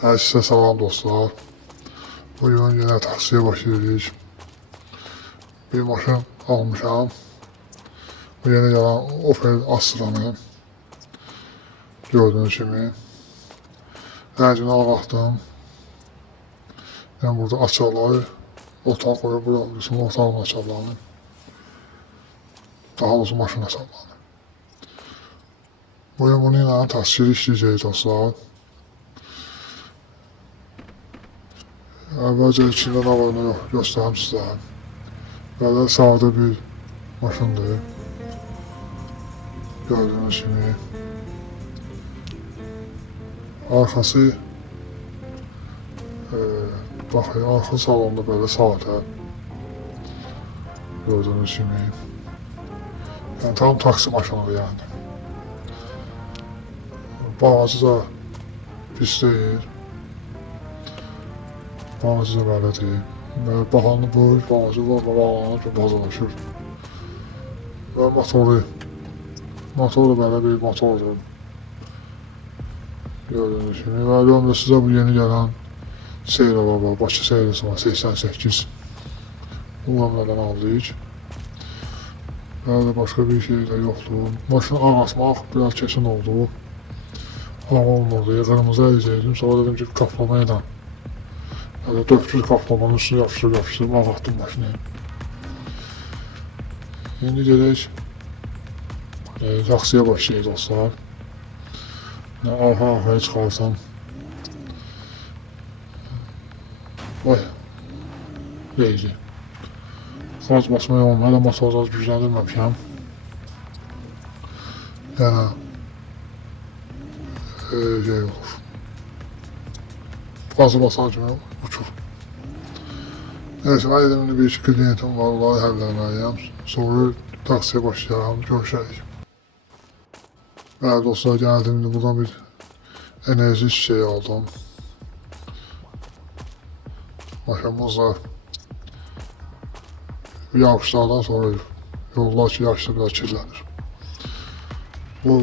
Herkese salam dostlar. Bugün yine taksiye başlayırıq. Bir maşın almışam. Bu yeni gelen Opel Astra'nı. Gördüğünüz kimi. Rəngini ağartdım. Ben burada açarları otağa koyup bırakmışım. Otağın açarlarını. Daha doğrusu maşın açarlarını. Bugün bunu yine taksiye işleyeceğiz dostlar. Əvvəlcə içində nə var nə yox göstərim sizə. Belə sadə bir maşındır. Gördüğünüz kimi. Arkası baxın, arxa salonda belə sadə. Gördüğünüz kimi. Yəni tam taksi maşınıdır yəni. Bağacı da pis deyil. Bağacı da belədir. Baxanı böyük bağacı var, bağlanır ki bazalaşır. Və motoru da belə bir motordur. Gördüğünüz kimi. Və ömrə sizə bu yeni gələn Seyra var, Bakı Seyrası var, 88. Bu ömrədən aldık. Bəli, başqa bir şey də yoxdur. Maşını ağartmaq biraz kesin oldu. Hava olmurdu, qırmızı ələcəkdim, sonra dedim ki kaplama ilə. Yəni 400 kaplamanın üstünü yapışdırıb ağartdım maşını. İndi gedək taksiyə başlayacaq dostlar. Arxaya çıxarsam. Vay, deyəcək. Xaz basmaya olmaz, hələ motorda gücləndirməmişəm. Yəni, şey olur. Gazı basan kimi uçur. Neyse, mən elimdə bir iki kliyentim var, onları həlləlməliyəm. Sonra taksiyə başlayalım, görüşərik. Bəli dostlar, gəldim, buradan bir enerji çiçeği aldım. Maşınımızla yağışlardan sonra yollar ki yağışda biraz kirlənir. Bu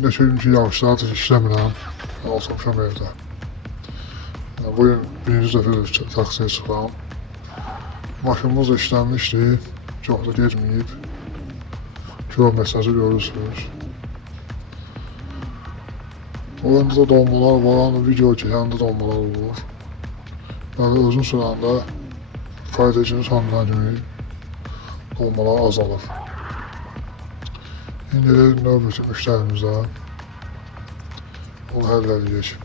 neçə gün ki yağışlardır işləmirəm, oturmuşam evdə. Bugün birinci dəfə taksiyə çıxıram. Maşınımız da işlənmişdi, çox da geçməyib. Kilometrajı görürsünüz. Orada da dolmalar var, video çəkəndə dolmalar olur. Yəni uzun sürəndə faydacının sonuna kimi dolmalar azalır. İndi də növbəti müştərimizdə bunu həll edəcək.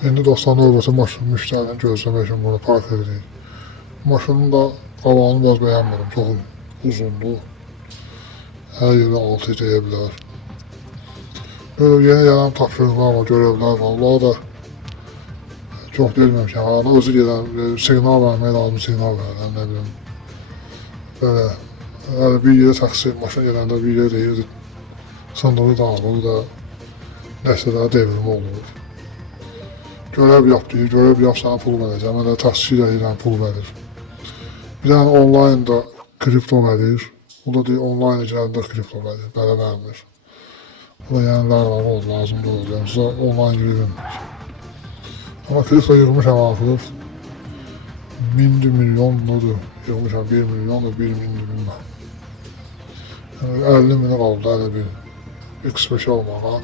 İndi dostlar növbəti müştərinin gözləmək üçün bunu park edirik. Maşının da qabağını biraz bəyənmədim. Çox uzundur. Hər yerə altı deyə bilər. Böyle yeni gelen tapşırıqlar var, görevlər var. Onları da çox bilməmişəm. Arada özü gedən, siqnal vermək lazım, siqnal verirəm, nə bilim. Belə, yəni bir yerə taksi, maşın gələndə bir yerə deyirdi, sındığı dağılır da, nəsələrə devrilmə olur. Görev yap deyir, görev yap sana pul verəcəm, mən də taksi ilə edirəm, pul verir. Bir dənə online da kripto verir. O da deyir, online icrəndə kripto verir, belə vermir. O da yəni lərləri oldu, lazım da oldu, yəni sizə online girilmir. Ama kripto yığmışam artıq. Mindir, milyon budur. Yığmışam 1 milyon da 1 mindir bilməm. Yəni 50 minə qaldı hələ bir X5 almağa.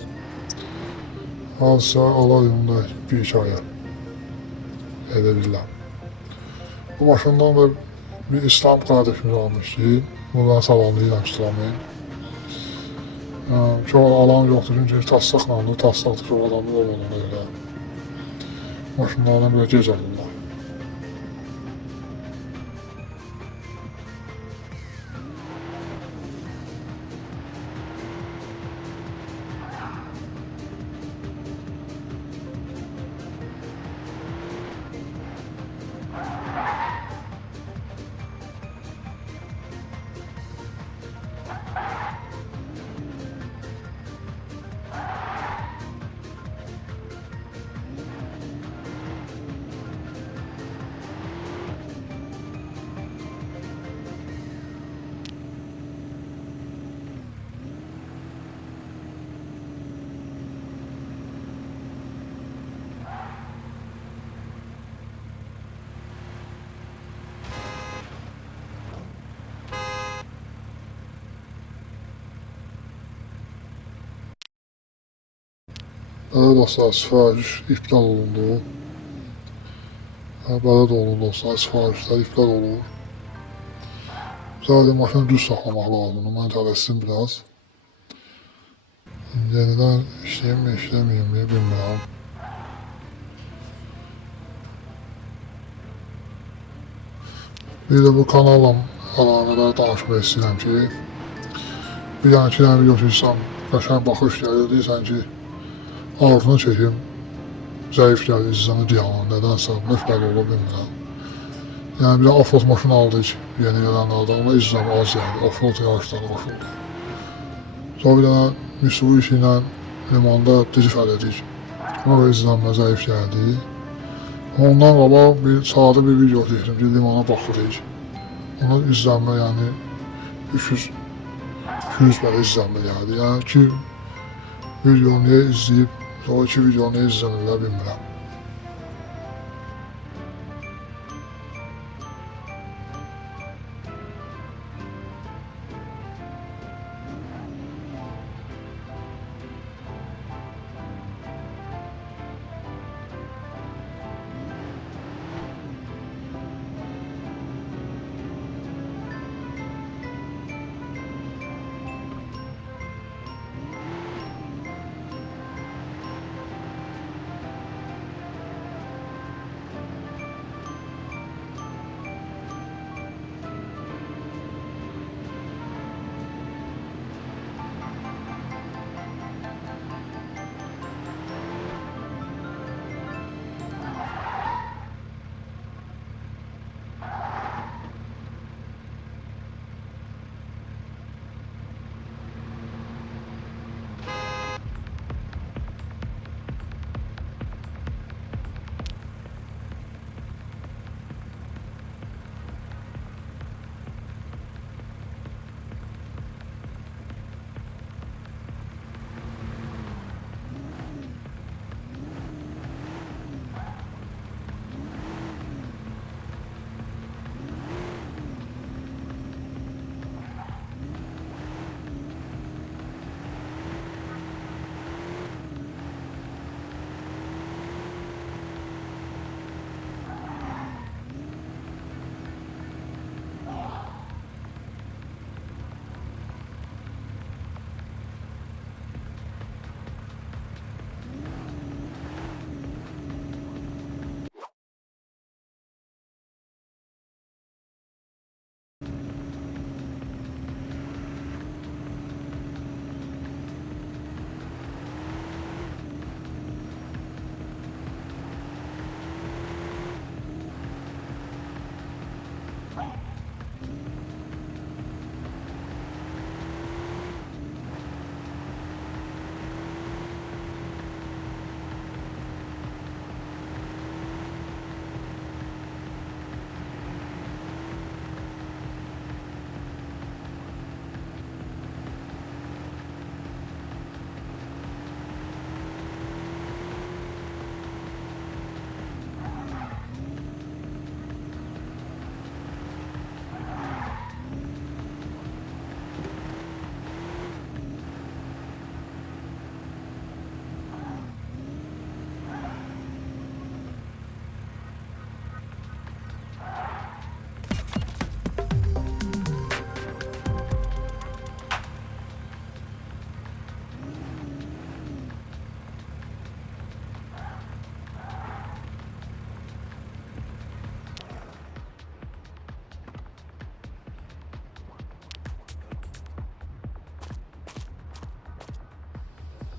Alsa alayım da bir iki aya edebilirəm. Bu maşından da bir İslam kardeşimiz almışdı. Buradan salamlayıram İslam'ı. Çox alan yoxdur çünki taslaqla da, taslaqda çox adamı olmadan elə. Maşınlardan böyle gec alırlar. Belə dostlar, sifariş iptal olundu. Belə də olur dostlar, sifarişlər iptal olur. Sadəcə maşını düz saxlamaq lazımdır. Mən tələsdim biraz. Yenidən işləyim mi, işləməyim mi bilmirəm. Bir də bu kanalla əlaqədar danışmaq istəyirəm ki, bir dənə iki dənə video çəksən, qəşəng baxış gəlir, deyirsən ki, altını çekim, zəif gəlir, izlənə diyanın, nədənsə, müfbəli olur, bilmirəm. Yəni bir də offroad maşın aldık, yeni gələnlərdə, ona izlənə az gəldi, offroad yarışları qoşuldu. Sonra bir dənə Mitsubishi ilə limanda drift elədik, ona da izlənmə zəif gəldi. Ondan qabaq bir sadə bir video çəkdim ki, limana baxırıq. Ona izlənmə, yəni 200 belə izlənmə gəldi. Yəni ki, videonu niyə izləyib, o iki video niyə izlənirlər bilmirəm.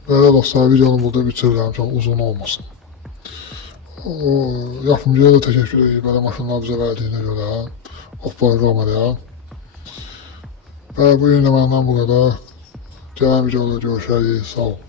Böyle dostlar, videonu burada bitirirəm, çok uzun olmasın. O, yapımcıya da teşekkür edeyim, böyle maşınlar bize verdiğine göre. Opera kameraya. Ve bu yine benden bu kadar. Gelen videoda görüşürüz. Sağ ol.